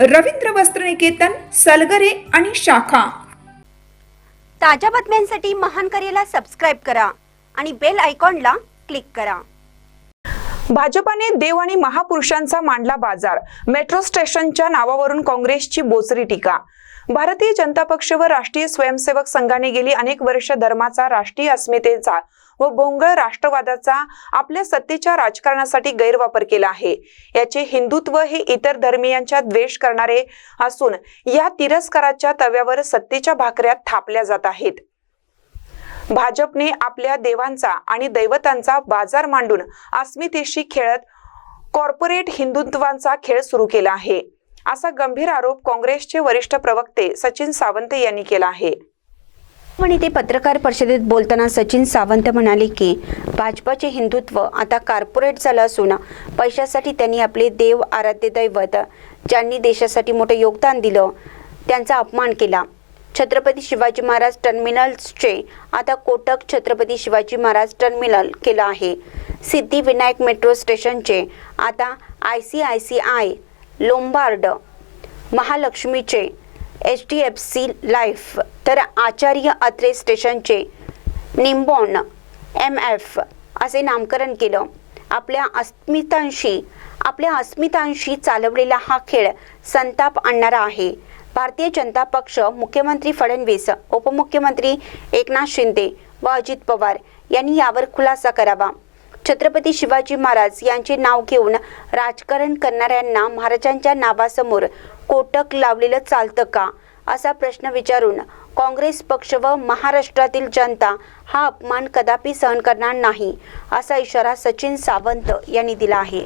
रवींद्र वस्त्रनिकेतन सलगरे आणि शाखा. ताज्या बातम्यांसाठी महान करेला सबस्क्राईब करा आणि बेल आयकॉनला क्लिक करा. भाजपाने देव आणि महापुरुषांचा मांडला बाजार. मेट्रो स्टेशनच्या नावावरून काँग्रेसची बोचरी टीका. भारतीय जनता पक्ष व राष्ट्रीय स्वयंसेवक संघाने गेली अनेक वर्ष धर्माचा राष्ट्रीय अस्मितेचा व भोंगळ राष्ट्रवादाचा आपल्या सत्तेच्या राजकारणासाठी गैरवापर केला आहे. याचे हिंदुत्व हे इतर धर्मियांच्या द्वेष करणारे असून या तिरस्काराच्या तव्यावर सत्तेच्या भाकऱ्या थापल्या जात आहेत. भाजपने आपल्या देवांचा आणि दैवतांचा बाजार मांडून अस्मितेशी खेळत कॉर्पोरेट हिंदुत्वांचा खेळ सुरू केला आहे. असा गंभीर आरोप काँग्रेसचे वरिष्ठ प्रवक्ते सचिन सावंत यांनी केला आहे. पण इथे पत्रकार परिषदेत बोलताना सचिन सावंत म्हणाले की भाजपाचे हिंदुत्व आता कॉर्पोरेट झालं असून पैशासाठी त्यांनी आपले देव आराध्य दैवत ज्यांनी देशासाठी मोठं योगदान दिलं त्यांचा अपमान केला. छत्रपती शिवाजी महाराज टर्मिनल्सचे आता कोटक छत्रपती शिवाजी महाराज टर्मिनल केलं आहे. सिद्धिविनायक मेट्रो स्टेशनचे आता I C I C I Lombard महालक्ष्मीचे H D F C life तर आचार्य अत्रे स्टेशनचे निंबॉन एम एफ असे नामकरण केलं. आपल्या अस्मितांशी आपल्या अस्मितांशी चालवलेला हा खेळ संताप आणणारा आहे. भारतीय जनता पक्ष मुख्यमंत्री फडणवीस उपमुख्यमंत्री एकनाथ शिंदे व अजित पवार यांनी यावर खुलासा करावा. छत्रपती शिवाजी महाराज यांचे नाव घेऊन राजकारण करणाऱ्यांना महाराजांच्या नावासमोर कोटक लावलेलं चालतं का? असा प्रश्न विचारून काँग्रेस पक्ष व महाराष्ट्रातील जनता हा अपमान कदापि सहन करणार नाही असा इशारा सचिन सावंत यांनी दिला आहे.